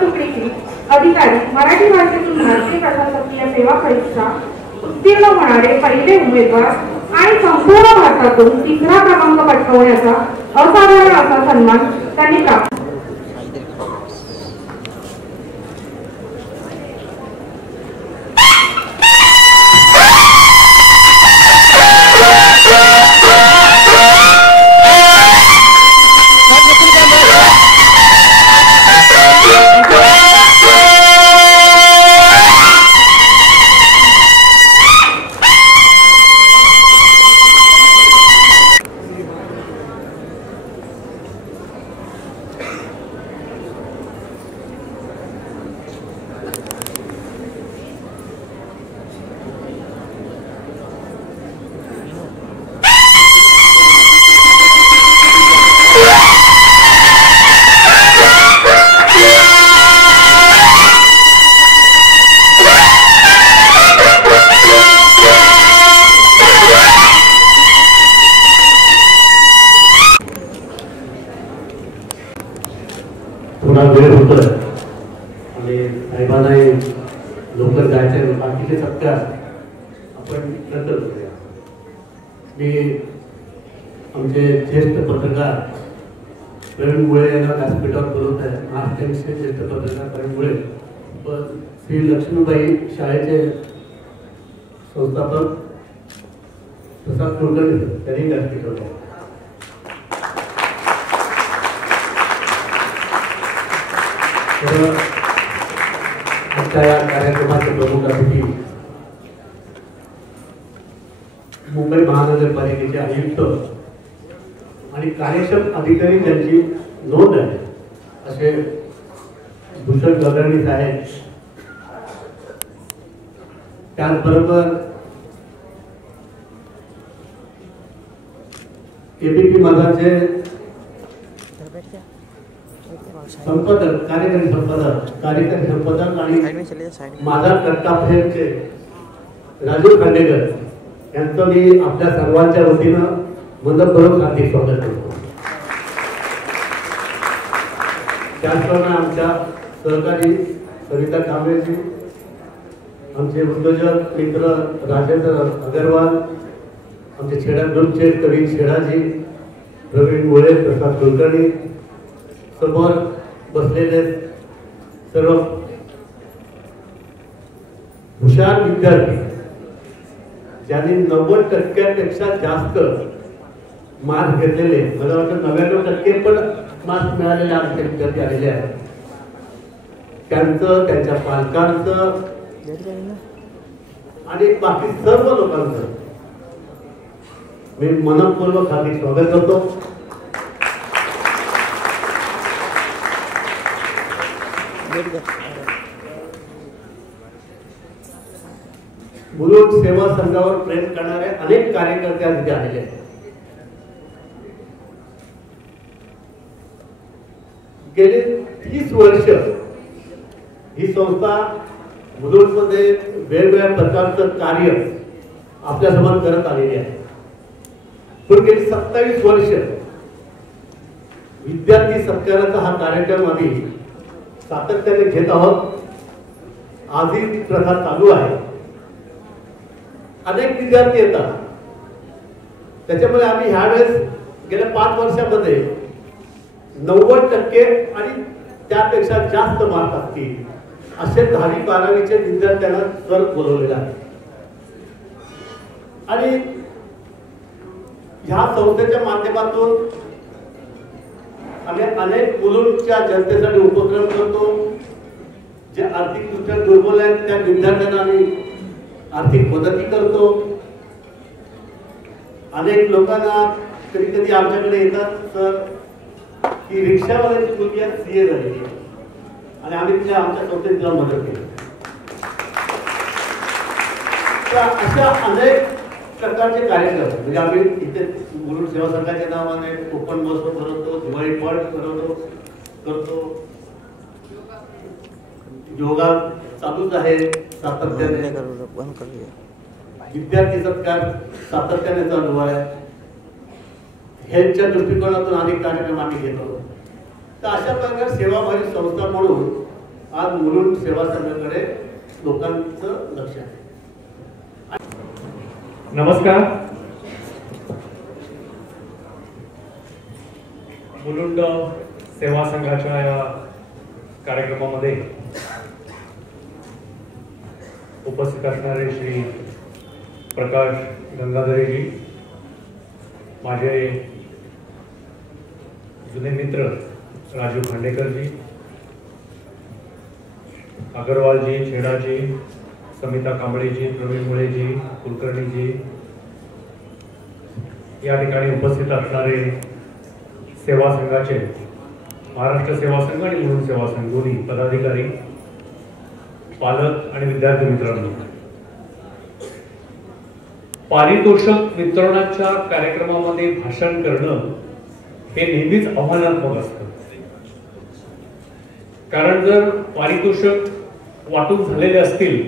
तुकडीची अधिकारी मराठी भाषेतून भारतीय प्रशासकीय सेवा परीक्षा उत्तीर्ण होणारे पहिले उमेदवार आणि संपूर्ण भारतातून तिसरा क्रमांक पटकावण्याचा असाधारण असा सन्मान त्यांनी प्राप्त थोडा वेळ होतोय आणि साहेबांनाही लवकर जायचं, बाकीचे सत्कार आपण नंतर करूया. मी आमचे ज्येष्ठ पत्रकार प्रवीण मुळे यांना व्यासपीठावर बोलवत आहे. महाराष्ट्राचे ज्येष्ठ पत्रकार प्रवीण मुळे, पण श्री लक्ष्मीबाई शाळेचे संस्थापक प्रसाद कुलकर्णी त्यांनी व्यासपीठावर आहे. आजच्या या कार्यक्रमाचे प्रमुख अतिथी मुंबई महानगरपालिकेचे आयुक्त आणि कार्यक्षम अधिकारी ज्यांची नोंद आहे असे भूषण गगर्णी साहेब, त्याचबरोबर एबीपी माझाचे संपादक, कार्यकारी संपादक आणि माझा कट्टा फेरचे राजू खांडेकर यांचं मी आपल्या सर्वांच्या वतीनं मनपूर्वक हार्दिक स्वागत करतो. त्याचप्रमाणे आमच्या सहकारी सविता कांबळेजी, आमचे उद्योजक मित्र राजेंद्र अगरवाल, आमचे छेडा ग्रुपचे कवी छेडाजी, प्रवीण मुळे, प्रसाद कुलकर्णी, समोर बसलेले सर्व हुशार विद्यार्थी ज्यांनी 90% जास्त मार्क घेतलेले, मला वाटतं 99% पण मार्क मिळालेले आमचे विद्यार्थी आलेले आहेत, त्यांचं, त्यांच्या पालकांचं आणि बाकी सर्व लोकांचं मी मनपूर्वक हार्दिक स्वागत करतो. मुलुंड सेवा संघावर प्रेम करणारे अनेक कार्यकर्ते आज इथे आलेले आहेत. गेली 30 वर्ष ही संस्था मुलुंडमध्ये वेगवेगळ्या प्रकारचं कार्य आपल्यासमोर करत आलेली आहे. पण गेली 27 वर्ष विद्यार्थी सत्काराचा हा कार्यक्रम आम्ही सातत्याने घेत आहोत. आजही प्रथा चालू आहे. अनेक विद्यार्थी येतात, त्याच्यामुळे आम्ही ह्यावेळेस गेल्या 5 वर्षामध्ये 90% आणि त्यापेक्षा जास्त मार्क असतील असे 10वी-12वीचे विद्यार्थ्यांना सर बोलवलेला आहे. आणि ह्या संस्थेच्या माध्यमातून आम्ही अनेक मुलुंडच्या जनतेसाठी उपक्रम करतो. जे आर्थिकदृष्ट्या दुर्बल आहेत त्या विद्यार्थ्यांना आम्ही आर्थिक मदती करतो. अनेक लोकांना कधी कधी आमच्याकडे येतात सर की रिक्षावाल्याची मुलगी CA झालेली आणि आम्ही तिला आमच्या संस्थेत तिला मदत केली. अशा अनेक प्रकारचे कार्यक्रम म्हणजे आम्ही इथे मुलुंड सेवा संघाच्या नावाने कोकण महोत्सव भरवतो, दिवाळी पॉट भरवतो करतो, योगा चालूच आहे सातत्याने. विद्यार्थी सत्कार सातत्याने चालू आहे. हेल्थच्या दृष्टिकोनातून अनेक कार्यक्रम आम्ही घेतो. तर अशा प्रकारे सेवाभावी संस्था म्हणून आज मुलुंड सेवा संघाकडे लोकांचं लक्ष आहे. नमस्कार. मुलुंड सेवा संघाच्या या कार्यक्रमामध्ये उपस्थित असणारे श्री प्रकाश गंगाधरेजी, माझे जुने मित्र राजू खांडेकरजी, अग्रवालजी, छेडाजी, समिता कांबळेजी, प्रवीण मुळेजी, कुलकर्णीजी, या ठिकाणी उपस्थित असणारे सेवा संघाचे, महाराष्ट्र सेवा संघ आणि मुलुंड सेवा संघ दोन्ही पदाधिकारी, पालक आणि विद्यार्थी मित्रांनो, पारितोषिक वितरणाच्या कार्यक्रमामध्ये भाषण करणं हे नेहमीच आव्हानात्मक असतं. कारण जर पारितोषिक वाटून झालेले असतील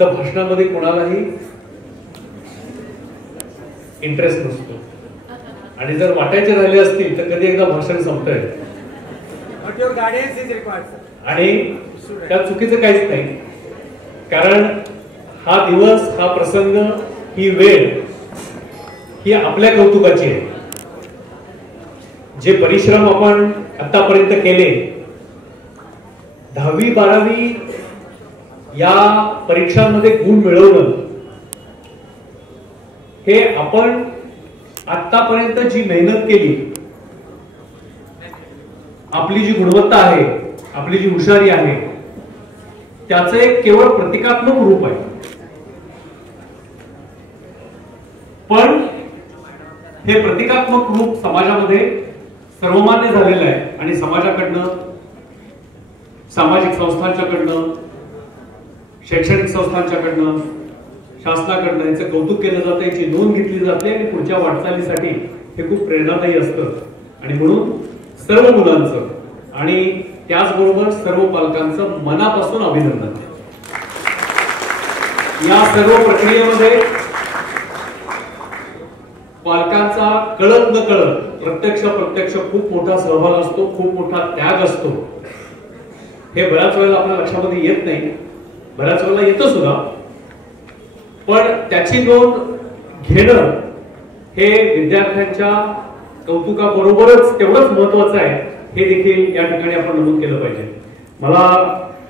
तर भाषणामध्ये कोणालाही इंटरेस्ट नसतो, आणि जर वाटायचे राहिले असतील तर कधी एकदा भाषण संपतंय आणि त्यात चुकीचं काहीच नाही. कारण हा दिवस, हा प्रसंग, ही वेळ ही आपल्या कौतुकाची आहे. जे परिश्रम आपण आतापर्यंत केले, 10वी 12वी या परीक्षांमध्ये गुण मिळवणं, हे आपण आतापर्यंत जी मेहनत केली, आपली जी गुणवत्ता आहे, आपली जी हुशारी आहे, त्याचं एक केवळ प्रतिकात्मक रूप आहे. पण हे प्रतिकात्मक रूप समाजामध्ये सर्वमान्य झालेलं आहे आणि समाजाकडनं, सामाजिक संस्थांच्याकडनं, शैक्षणिक संस्थांच्याकडनं, शासनाकडनं याचं कौतुक केलं जातं, याची नोंद घेतली जाते आणि पुढच्या वाटचालीसाठी हे खूप प्रेरणादायी असतं. आणि म्हणून सर्व मुलांचं आणि त्याचबरोबर सर्व पालकांचं मनापासून अभिनंदन. या सर्व प्रक्रियेमध्ये पालकांचा कळत न कळत, प्रत्यक्ष खूप मोठा सहभाग असतो, खूप मोठा त्याग असतो. हे बऱ्याच वेळेला आपल्या लक्षामध्ये येत नाही, बऱ्याच वेळेला येतं सुद्धा, पण त्याची नोंद घेणं हे विद्यार्थ्यांच्या कौतुकाबरोबरच तेवढंच महत्वाचं आहे, हे देखील या ठिकाणी आपण नमूद केलं पाहिजे. मला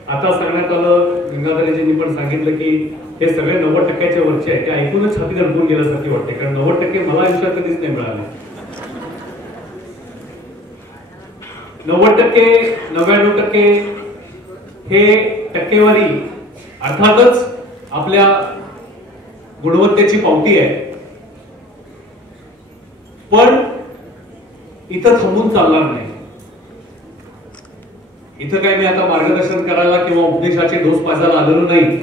आता सांगण्यात आलं, गंगाधरेजींनी पण सांगितलं की हे सगळे 90% वरचे आहे. ते ऐकूनच छाती धडकून गेल्यासारखी वाटते, कारण 90% मला आयुष्यात कधीच नाही मिळाले. 90%, 99% हे टक्केवारी अर्थातच आपल्या गुणवत्तेची पावती आहे. पण इथं थांबून चालणार नाही. इथं काय मी आता मार्गदर्शन करायला किंवा उपदेशाची डोस पाजायला आलेलो नाही.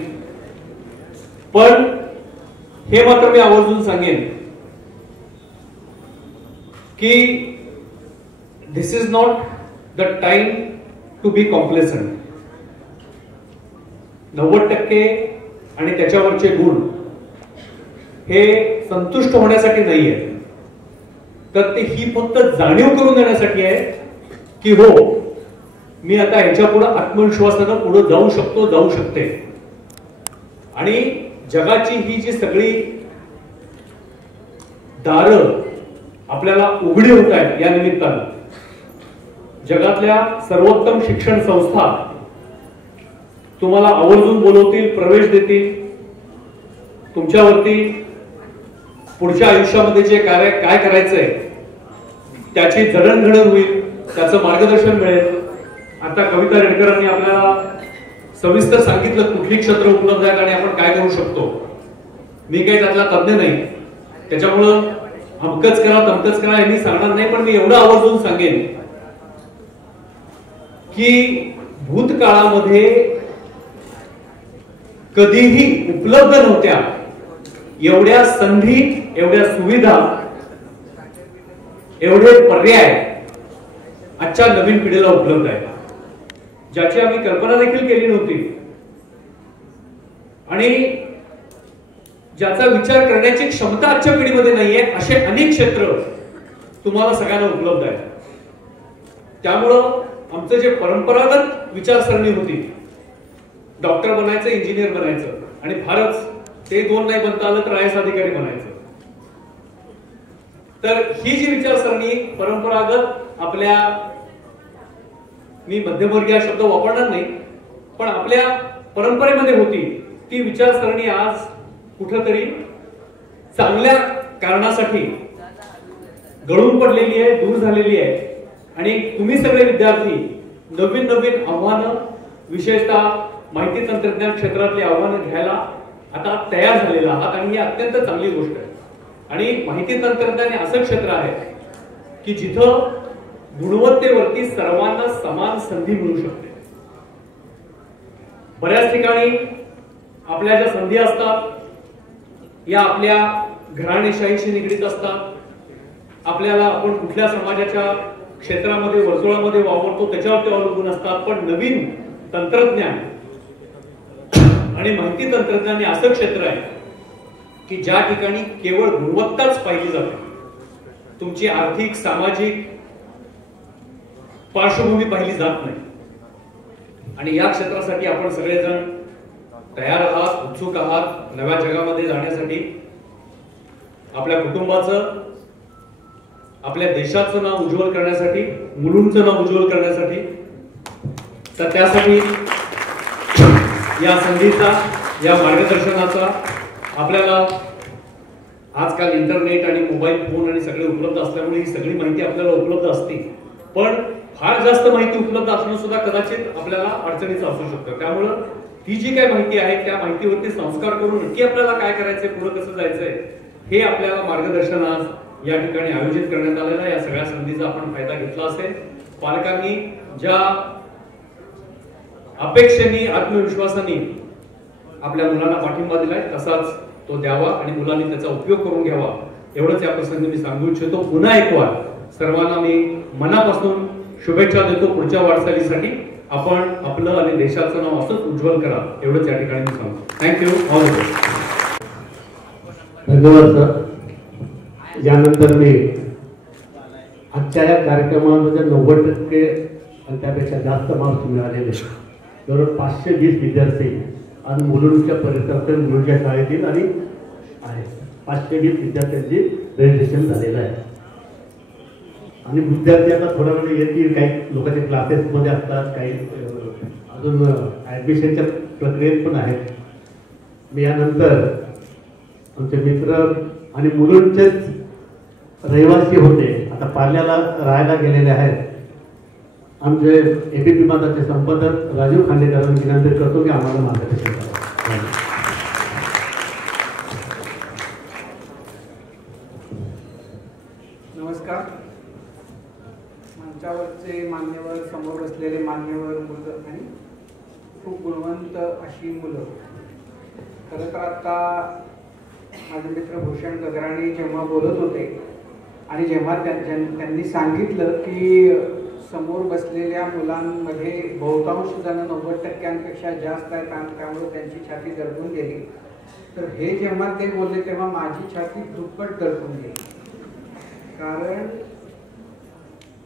पण हे मात्र मी आवर्जून सांगेन की this is not the time to be complacent. 90% आणि त्याच्यावरचे गुण हे संतुष्ट होण्यासाठी नाहीये, तर ते ही फक्त जाणीव करून देण्यासाठी आहे की हो, मी आता ह्याच्या पुढे आत्मविश्वासानं पुढे जाऊ शकतो, जाऊ शकते. आणि जगाची ही जी सगळी दारं आपल्याला उघडी होत आहेत या निमित्तानं, जगातल्या सर्वोत्तम शिक्षण संस्था तुम्हाला आवर्जून बोलवतील, प्रवेश देतील, तुमच्यावरती पुढच्या आयुष्यामध्ये जे काय करायचंय त्याची जडणघडण होईल, त्याचं मार्गदर्शन मिळेल. आता कविता रेडकरांनी आपल्याला सविस्तर सांगितलं कुठली क्षेत्र उपलब्ध आहेत आणि आपण काय करू शकतो. मी काही त्यातला तज्ञ नाही, त्याच्यामुळं अमकच करा तमकच करा हे मी सांगणार नाही. पण मी एवढं आवर्जून सांगेन की भूतकाळामध्ये कधीही उपलब्ध नव्हत्या एवढ्या संधी, एवढ्या सुविधा, एवढे पर्याय आजच्या नवीन पिढीला उपलब्ध आहेत, ज्याची आम्ही कल्पना देखील केली नव्हती. आणि ज्याचा विचार करण्याची क्षमता आजच्या पिढीमध्ये नाहीये असे अनेक क्षेत्र तुम्हाला सगळ्यांना उपलब्ध आहे. त्यामुळं आमचं जे परंपरागत विचारसरणी होती, डॉक्टर बनायचं, इंजिनियर बनायचं आणि फारच ते दोन नाही बनता आलं तर IAS अधिकारी बनायचं, तर ही जी विचारसरणी परंपरागत आपल्या, मी मध्यमवर्गीय शब्द वापरणार नाही, पण आपल्या परंपरेमध्ये होती ती विचारसरणी आज कुठंतरी चांगल्या कारणासाठी गळून पडलेली आहे, दूर झालेली आहे. आणि तुम्ही सगळे विद्यार्थी नवीन नवीन आव्हानं, विशेषतः माहिती तंत्रज्ञान क्षेत्रातली आव्हानं घ्यायला आता तयार झालेला आहात आणि ही अत्यंत चांगली गोष्ट आहे. आणि माहिती तंत्रज्ञान हे असं क्षेत्र आहे की जिथं गुणवत्तेवरती सर्वांना समान संधी मिळू शकते. बऱ्याच ठिकाणी आपल्या ज्या संधी असतात या आपल्या घराणेशाहीशी निगडीत असतात. आपल्याला आपण कुठल्या समाजाच्या क्षेत्रामध्ये, वर्तुळामध्ये वावरतो त्याच्यावरती अवलंबून असतात. पण नवीन तंत्रज्ञान आणि माहिती तंत्रज्ञान हे असं क्षेत्र आहे की ज्या ठिकाणी केवळ गुणवत्ताच पाहिली जाते, तुमची आर्थिक, सामाजिक पार्श्वभूमी पाहिली जात नाही. आणि या क्षेत्रासाठी आपण सगळेजण तयार आहात, उत्सुक आहात नव्या जगामध्ये जाण्यासाठी. आपल्या कुटुंबाचं, आपल्या देशाचं नाव उज्ज्वल करण्यासाठी, मुलुंडचं नाव उज्ज्वल करण्यासाठी. तर त्यासाठी या संधीचा, या मार्गदर्शनाचा आपल्याला आजकाल इंटरनेट आणि मोबाईल फोन आणि सगळे उपलब्ध असल्यामुळे ही सगळी माहिती आपल्याला उपलब्ध असते. पण फार जास्त माहिती उपलब्ध असणं सुद्धा कदाचित आपल्याला अडचणीचं असू शकतं. त्यामुळं ती जी काही माहिती आहे त्या माहितीवरती संस्कार करून नक्की आपल्याला काय करायचंय, पुढे कसं जायचंय हे आपल्याला मार्गदर्शन आज या ठिकाणी आयोजित करण्यात आलेलं आहे. या सगळ्या संधीचा आपण फायदा घेतला असेल. पालकांनी ज्या अपेक्षेने, आत्मविश्वासाने आपल्या मुलांना पाठिंबा दिलाय तसाच तो द्यावा आणि मुलांनी त्याचा उपयोग करून घ्यावा एवढंच या प्रसंगी मी सांगू इच्छितो. पुन्हा एक वार सर्वांना मी मनापासून शुभेच्छा देतो पुढच्या वाटचालीसाठी. आपण आपलं आणि देशाचं नाव असंच उज्ज्वल करा एवढंच या ठिकाणी मी सांगतो. थँक्यू. All the best. धन्यवाद सर. यानंतर मी आजच्या या कार्यक्रमामध्ये 90% आणि त्यापेक्षा जास्त मार्क्स मिळालेले जवळ 520 विद्यार्थी आणि मुलुंडच्या परिसरातील मुलुंडच्या शाळेतील आणि आहे 520 विद्यार्थ्यांची रजिस्ट्रेशन झालेलं आहे. आणि विद्यार्थी आता थोडा वेळ येतील, काही लोकांचे क्लासेसमध्ये असतात, काही अजून ॲडमिशनच्या प्रक्रियेत पण आहेत. मी यानंतर आमचे मित्र आणि मुलुंडचेच रहिवासी होते, आता पाल्याला राहायला गेलेले आहेत, आमचे ABP माझाचे संपादक राजीव खांडेकरांनी विनंती करतो की आम्हाला मार्गदर्शन करा. नमस्कार. मंचावरचे मान्यवर, समोर बसलेले मान्यवर, मुलं आणि खूप गुणवंत अशी मुलं. खरं तर आता माझे मित्र भूषण गगराणी जेव्हा बोलत होते आणि जेव्हा त्यांनी सांगितलं की समोर बसलेल्या मुलांमध्ये बहुतांश जण 90%पेक्षा जास्त आहेत आणि त्यामुळे त्यांची छाती दडपून गेली, तर हे जेव्हा ते बोलले तेव्हा माझी छाती दुप्पट दडपून गेली. कारण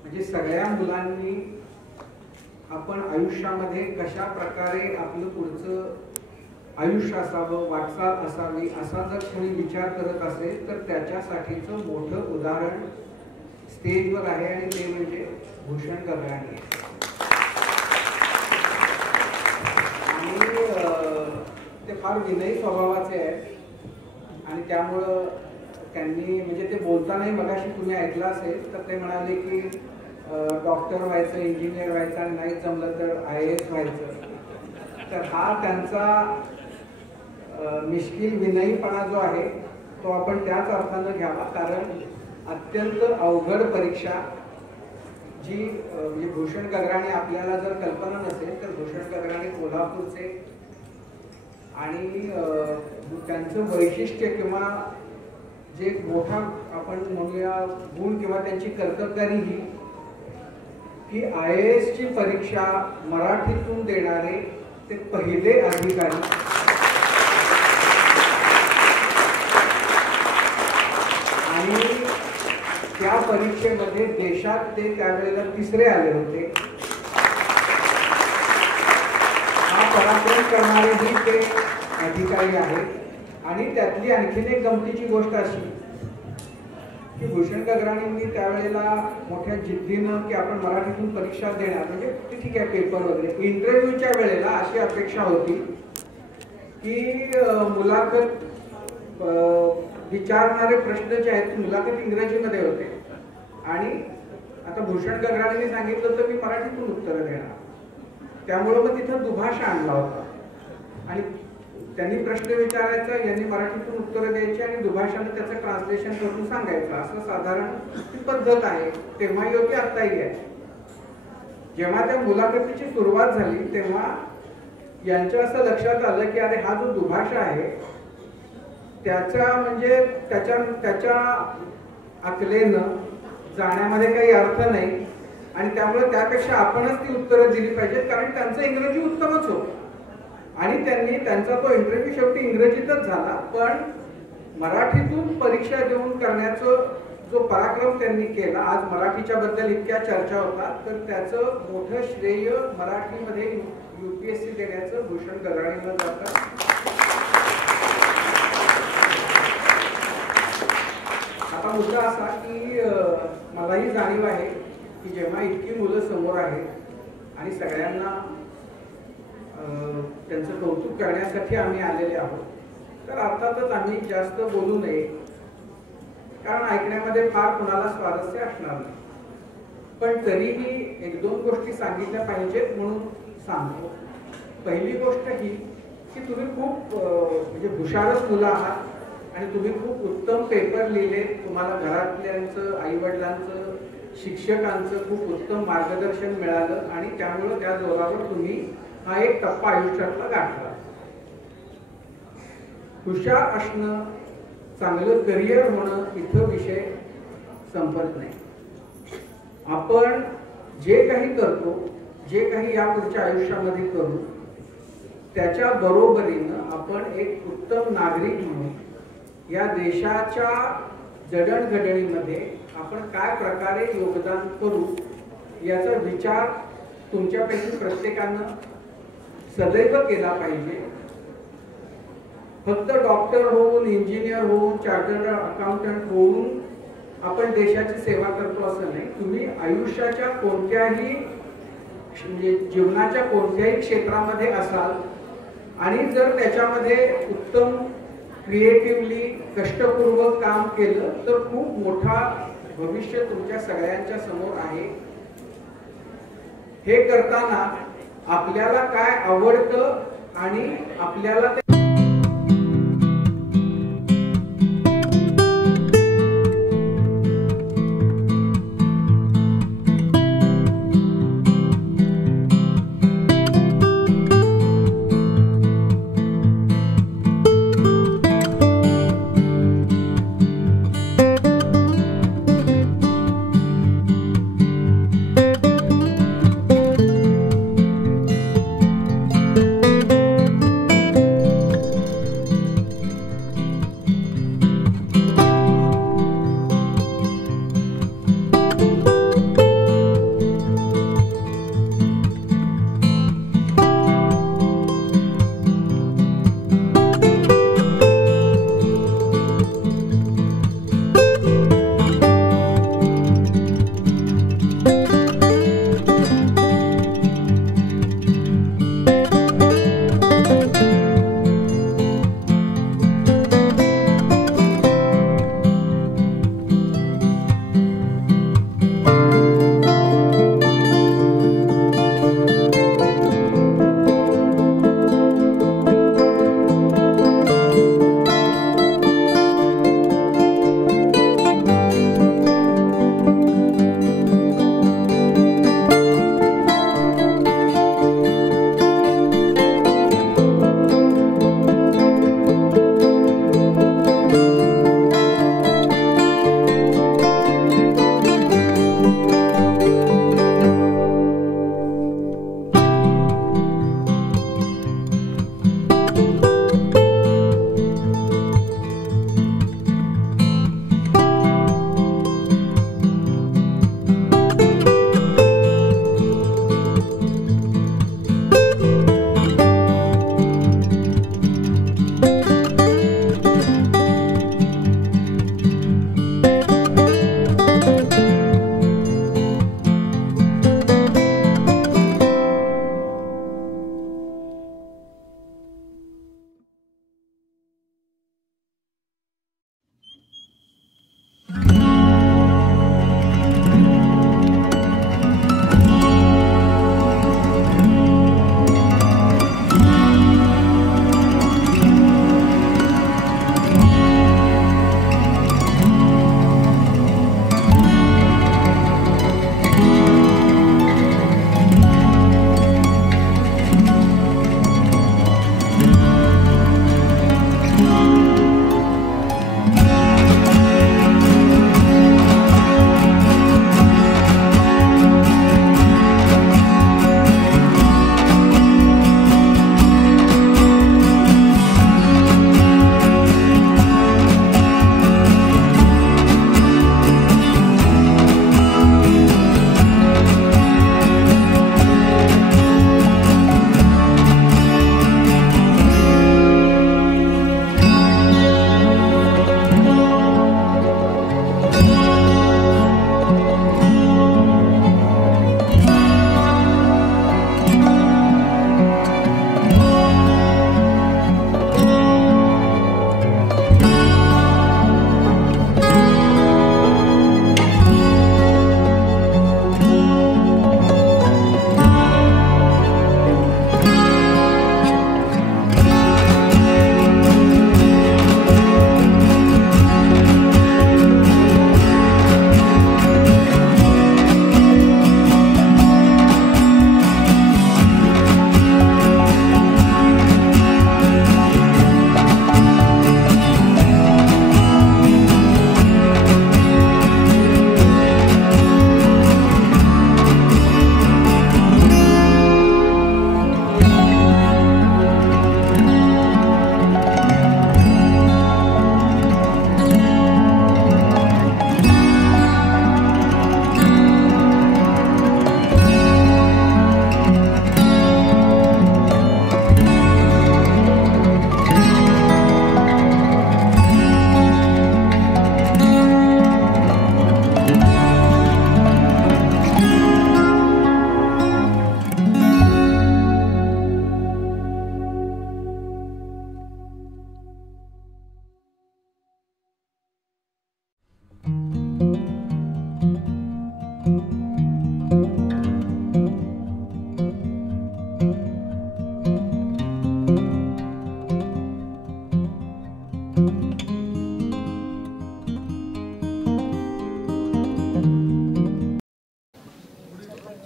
म्हणजे सगळ्या मुलांनी आपण आयुष्यामध्ये कशा प्रकारे आपलं पुढचं आयुष्य असावं, वाटचाल असावी असा जर कोणी विचार करत असेल तर त्याच्यासाठीचं मोठं उदाहरण स्टेजवर आहे आणि ते म्हणजे भूषण गगराणी. आणि ते फार विनयी स्वभावाचे आहेत आणि त्यामुळं त्यांनी म्हणजे ते बोलतानाही मगाशी तुम्ही ऐकलं असेल तर ते म्हणाले की डॉक्टर व्हायचं, इंजिनियर व्हायचं आणि नाही जमलं तर IAS व्हायचं. तर हा त्यांचा मिश्किल विनयीपणा जो आहे तो आपण त्याच अर्थानं घ्यावा. कारण अत्यंत अवघड परीक्षा जी म्हणजे भूषण गगराणी आपल्याला जर कल्पना नसेल तर भूषण गगराणी कोल्हापूरचे आणि त्यांचं वैशिष्ट्य किंवा जे मोठा आपण म्हणूया गुण किंवा त्यांची कर्तबगारी ही की IAS ची परीक्षा मराठीतून देणारे ते पहिले अधिकारी परीक्षेमध्ये देशात ते त्यावेळेला 3रे आले होते. हा पराक्रम करणारेही ते अधिकारी आहेत. आणि त्यातली आणखीन एक गमतीची गोष्ट अशी की भूषण गगराणींनी त्यावेळेला मोठ्या जिद्दीनं की आपण मराठीतून परीक्षा देणार, म्हणजे ठीक आहे पेपर वगैरे, इंटरव्ह्यूच्या वेळेला अशी अपेक्षा होती की मुलाखत विचारणारे प्रश्न जे आहेत मुलाखत इंग्रजीमध्ये होते. आणि आता भूषण गगराणींनी सांगितलं तर मी मराठीतून उत्तर देणार, त्यामुळं मग तिथं दुभाषा आणला होता. आणि त्यांनी प्रश्न विचारायचा, यांनी मराठीतून उत्तरं द्यायची आणि दुभाषानं त्याचं ट्रान्सलेशन करून सांगायचं. असं साधारण ती पद्धत आहे. तेव्हा योग्य आताही आहे. जेव्हा त्या मुलाखतीची सुरुवात झाली तेव्हा यांच्या असं लक्षात आलं की अरे हा जो दुभाषा आहे त्याचा म्हणजे त्याच्या अकलेनं जाण्यामध्ये काही अर्थ नाही. आणि त्यामुळे त्यापेक्षा आपणच ती उत्तरं दिली पाहिजेत, कारण त्यांचं इंग्रजी उत्तमच होतं. आणि त्यांचा तो इंटरव्ह्यू शेवटी इंग्रजीतच झाला. पण मराठीतून परीक्षा देऊन करण्याचं जो पराक्रम त्यांनी केला, आज मराठीच्या बद्दल इतक्या चर्चा होतात, तर त्याचं मोठं श्रेय मराठीमध्ये UPSC देण्याचं भूषण गगराणींना जातं. आता मुद्दा असा की मलाही जाणीव आहे की जेव्हा इतकी मुलं समोर आहेत आणि सगळ्यांना त्यांचं कौतुक करण्यासाठी आम्ही आलेले आहोत, तर अर्थातच आम्ही जास्त बोलू नये, कारण ऐकण्यामध्ये फार कुणाला स्वारस्य असणार नाही. पण तरीही 1-2 गोष्टी सांगितल्या पाहिजेत म्हणून सांगतो. पहिली गोष्ट ही की तुम्ही खूप म्हणजे हुशारच मुलं आहात आणि तुम्ही खूप उत्तम पेपर लिहिले. तुम्हाला घरातल्यांचं, आईवडिलांचं, शिक्षकांचं खूप उत्तम मार्गदर्शन मिळालं आणि त्यामुळं त्या जोरावर तुम्ही हा एक टप्पा आयुष्यातला गाठला. हुशार असणं, चांगलं करिअर होणं इथं विषय संपत नाही. आपण जे काही करतो, जे काही यापुढच्या आयुष्यामध्ये करू, त्याच्या बरोबरीनं आपण एक उत्तम नागरिक म्हणून या देशाच्या जडणघडणीमध्ये आपण काय प्रकारे योगदान करू याचा विचार तुमच्यापैकी प्रत्येकानं सदैव केला पाहिजे. फक्त डॉक्टर होऊन, इंजिनियर होऊन, चार्टर्ड अकाउंटंट होऊन आपण देशाची सेवा करतो असं नाही. तुम्ही आयुष्याच्या कोणत्याही म्हणजे जीवनाच्या कोणत्याही क्षेत्रामध्ये असाल आणि जर त्याच्यामध्ये उत्तम क्रिएटिव्हली कष्टपूर्वक काम केलं तर खूप मोठा भविष्य तुमच्या सगळ्यांच्या समोर आहे. हे करताना आपल्याला काय आवडतं आणि आपल्याला ते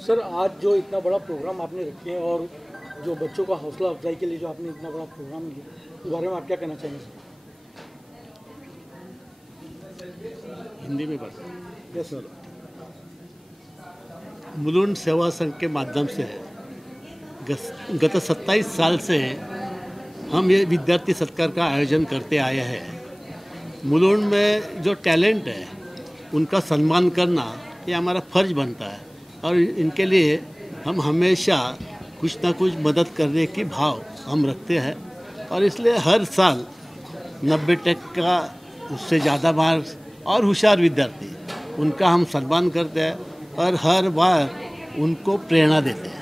सर, आज जो इतना बड़ा प्रोग्राम आपने रखे हैं और जो बच्चों का हौसला अफजाई के लिए जो आपने इतना बड़ा प्रोग्राम किया, उस बारे में आप क्या कहना चाहेंगे सर? हिंदी में बात। Yes sir. मुलुंड सेवा संघ के माध्यम से गत 27 साल से हम ये विद्यार्थी सत्कार का आयोजन करते आए हैं। मुलुंड में जो टैलेंट है उनका सम्मान करना ये हमारा फर्ज बनता है और इनके लिए हम हमेशा कुछ ना कुछ मदद करने की भाव हम रखते हैं और इसलिए हर साल 90% का उससे ज़्यादा मार्क्स और होशियार विद्यार्थी उनका हम सम्मान करते हैं और हर बार उनको प्रेरणा देते हैं।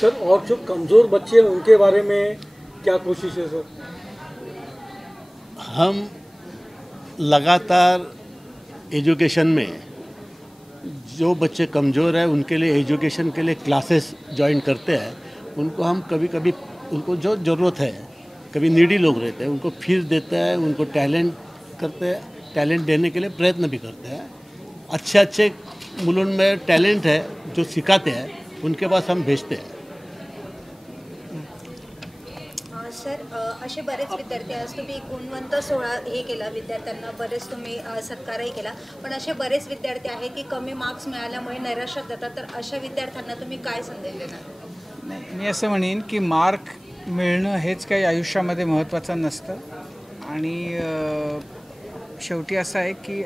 सर, और जो कमज़ोर बच्चे हैं उनके बारे में क्या कोशिश है सर? हम लगातार एजुकेशन में जो बच्चे कमज़ोर हैं उनके लिए एजुकेशन के लिए क्लासेस ज्वाइन करते हैं। उनको हम कभी कभी उनको जो ज़रूरत है, कभी नीडी लोग रहते हैं उनको फीस देते हैं, उनको टैलेंट देने के लिए प्रयत्न भी करते हैं। अच्छे मुलुंड में टैलेंट है जो सिखाते हैं उनके पास हम भेजते हैं। सर, असे बरेच विद्यार्थी आज तुम्ही गुणवंत सोहळा हे केला, विद्यार्थ्यांना बरेच तुम्ही सत्कारही केला, पण असे बरेच विद्यार्थी आहेत की कमी मार्क्स मिळाल्यामुळे नैराश्यात जातात, तर अशा विद्यार्थ्यांना तुम्ही काय संदेश देणार? नाही, मी असं म्हणेन की मार्क मिळणं हेच काही आयुष्यामध्ये महत्त्वाचं नसतं आणि शेवटी असं आहे की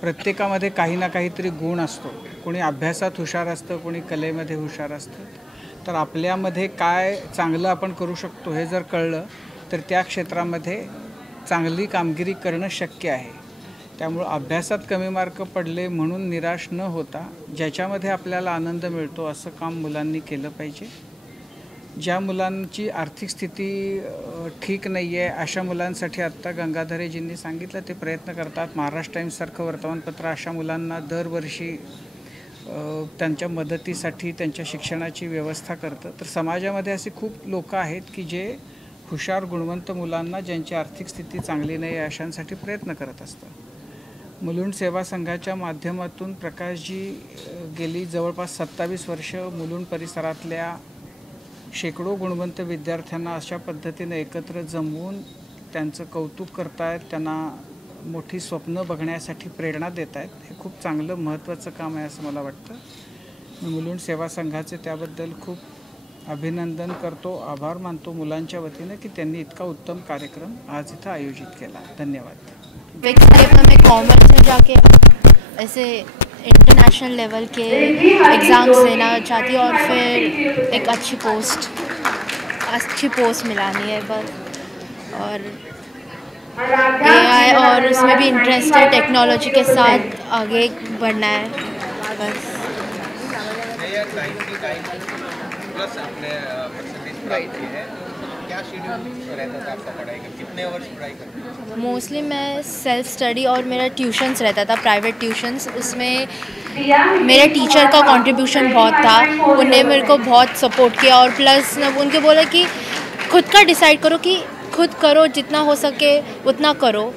प्रत्येकामध्ये काही ना काहीतरी गुण असतो. कोणी अभ्यासात हुशार असतं, कोणी कलेमध्ये हुशार असतं. तर आपल्यामध्ये काय चांगलं आपण करू शकतो हे जर कळलं तर त्या क्षेत्रामध्ये चांगली कामगिरी करणं शक्य आहे. त्यामुळे अभ्यासात कमी मार्क पडले म्हणून निराश न होता ज्याच्यामध्ये आपल्याला आनंद मिळतो असं काम मुलांनी केलं पाहिजे. ज्या मुलांची आर्थिक स्थिती ठीक नाही आहे अशा मुलांसाठी आत्ता गंगाधरेजींनी सांगितलं ते प्रयत्न करतात. महाराष्ट्र टाइम्ससारखं वर्तमानपत्र अशा मुलांना दरवर्षी त्यांच्या मदतीसाठी त्यांच्या शिक्षणाची व्यवस्था करतं. तर समाजामध्ये असे खूप लोक आहेत की जे हुशार गुणवंत मुलांना ज्यांची आर्थिक स्थिती चांगली नाही अशांसाठी प्रयत्न करत असतात. मुलुंड सेवा संघाच्या माध्यमातून प्रकाशजी गेली जवळपास 27 वर्ष मुलुंड परिसरातल्या शेकडो गुणवंत विद्यार्थ्यांना अशा पद्धतीने एकत्र जमवून त्यांचं कौतुक करतायत, त्यांना मोठी स्वप्न बघण्यासाठी प्रेरणा देत आहेत. हे खूप चांगलं महत्त्वाचं काम आहे असं मला वाटतं. मी मुलुंड सेवा संघाचे त्याबद्दल खूप अभिनंदन करतो, आभार मानतो मुलांच्या वतीने की त्यांनी इतका उत्तम कार्यक्रम आज इथं आयोजित केला. धन्यवाद. में कॉमर्स में जाके ऐसे इंटरनेशनल लेवल के एग्ज़ाम्स देना चाहती हूँ और फिर एक अच्छी पोस्ट मिलानी है बस. और AI और उसमें भी इंटरेस्ट है, टेक्नोलॉजी के साथ आगे बढ़ना है बस. प्लस आपने परसेंटेज प्राप्त की है, क्या शेड्यूल रहता था आपका पढ़ाई का? कितने वर्ष पढ़ाई करते थे? मोस्टली मैं सेल्फ स्टडी और मेरा ट्यूशन्स रहता था, प्राइवेट ट्यूशन्स. उसमें मेरे टीचर का कंट्रीब्यूशन बहुत था, उनने मेरे को बहुत सपोर्ट किया. और प्लस उनके बोला कि खुद का डिसाइड करो, कि खुद करो, जितना हो सके उतना करो,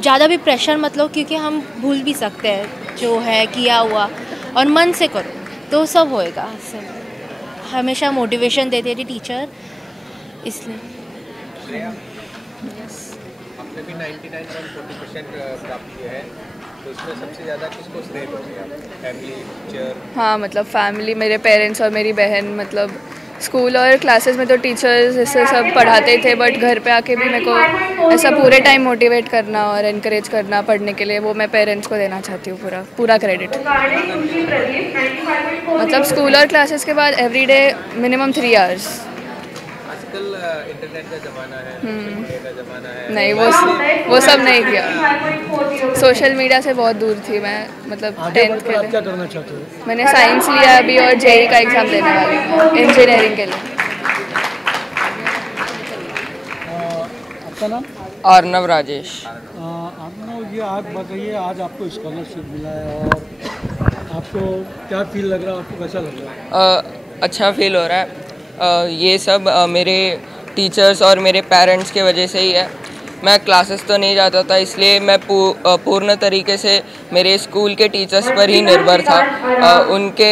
ज़्यादा भी प्रेशर मत लो क्योंकि हम भूल भी सकते हैं जो है किया हुआ, और मन से करो तो सब होएगा. हमेशा मोटिवेशन देते थे टीचर, इसलिए. आपने भी 99.40% प्राप्त किया है, तो इसमें सबसे ज़्यादा किसको श्रेय दोगे आप? Family, teacher? हाँ, मतलब फैमिली, मेरे पेरेंट्स और मेरी बहन. मतलब स्कूल और क्लासेस में तो टीचर्स ऐसे सब पढ़ाते थे, बट घर पे आके भी मेरे को ऐसा पूरे टाइम मोटिवेट करना और इनकरेज करना पढ़ने के लिए, वो मैं पेरेंट्स को देना चाहती हूँ पूरा क्रेडिट. मतलब स्कूल और क्लासेस के बाद एवरीडे मिनिमम 3 आवर्स. आजकल इंटरनेट का ज़माना है, सोशल मीडिया का ज़माना है. नहीं, वो सब नहीं किया. सोशल मीडिया से बहुत दूर थी मैं. मतलब 10th के लिए क्या करना चाहते हो? मैंने साइंस लिया अभी और जेईई का एग्ज़ाम देने वाली हूँ इंजीनियरिंग के लिए. आपका नाम? अर्नव राजेश. अर्नव, ये आज बताइए, आज आपको स्कॉलरशिप मिला है और आपको क्या फील लग रहा है, आपको कैसा लग रहा है? अच्छा फील हो रहा है. ये सब मेरे टीचर्स और मेरे पेरेंट्स के वजह से ही है. मैं क्लासेस तो नहीं जाता था, इसलिए मैं पूर्ण तरीके से मेरे स्कूल के टीचर्स पर ही निर्भर था। उनके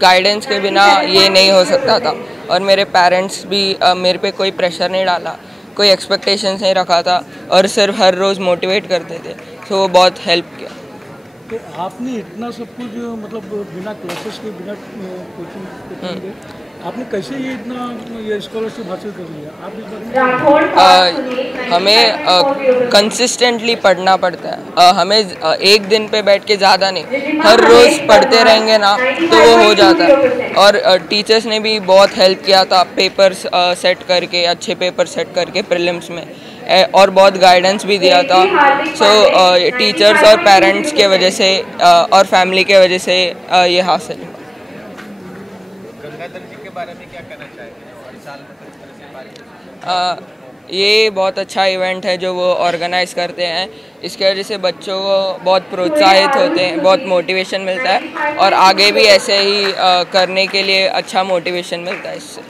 गाइडेंस के बिना ये नहीं हो सकता था। और मेरे पेरेंट्स भी मेरे पे कोई प्रेशर नहीं डाला, कोई एक्सपेक्टेशंस नहीं रखा था और सिर्फ हर रोज़ मोटिवेट करते थे, तो वो बहुत हेल्प किया। तो आपने इतना सब कुछ मतलब बिना क्लासेस के, बिना कोचिंग के आपने कैसे ये इतना ये स्कॉलरशिप हासिल कर लिया? आप इस बारे में हमें कंसिस्टेंटली पढ़ना पड़ता है। हमें एक दिन पे बैठ के ज़्यादा नहीं, हर रोज़ पढ़ते रहेंगे ना तो वो हो जाता है। और टीचर्स ने भी बहुत हेल्प किया था, पेपर्स सेट करके, अच्छे पेपर सेट करके प्रीलिम्स में, और बहुत गाइडेंस भी दिया था। सो टीचर्स और पेरेंट्स के वजह से और फैमिली के वजह से ये हासिल हुआ। गंगाधर जी के बारे में क्या कहना चाहेंगे? हर साल मतलब ये बहुत अच्छा इवेंट है जो वो ऑर्गेनाइज करते हैं। इसके वजह से बच्चों को बहुत प्रोत्साहित होते हैं, बहुत मोटिवेशन मिलता है और आगे भी ऐसे ही करने के लिए अच्छा मोटिवेशन मिलता है इससे।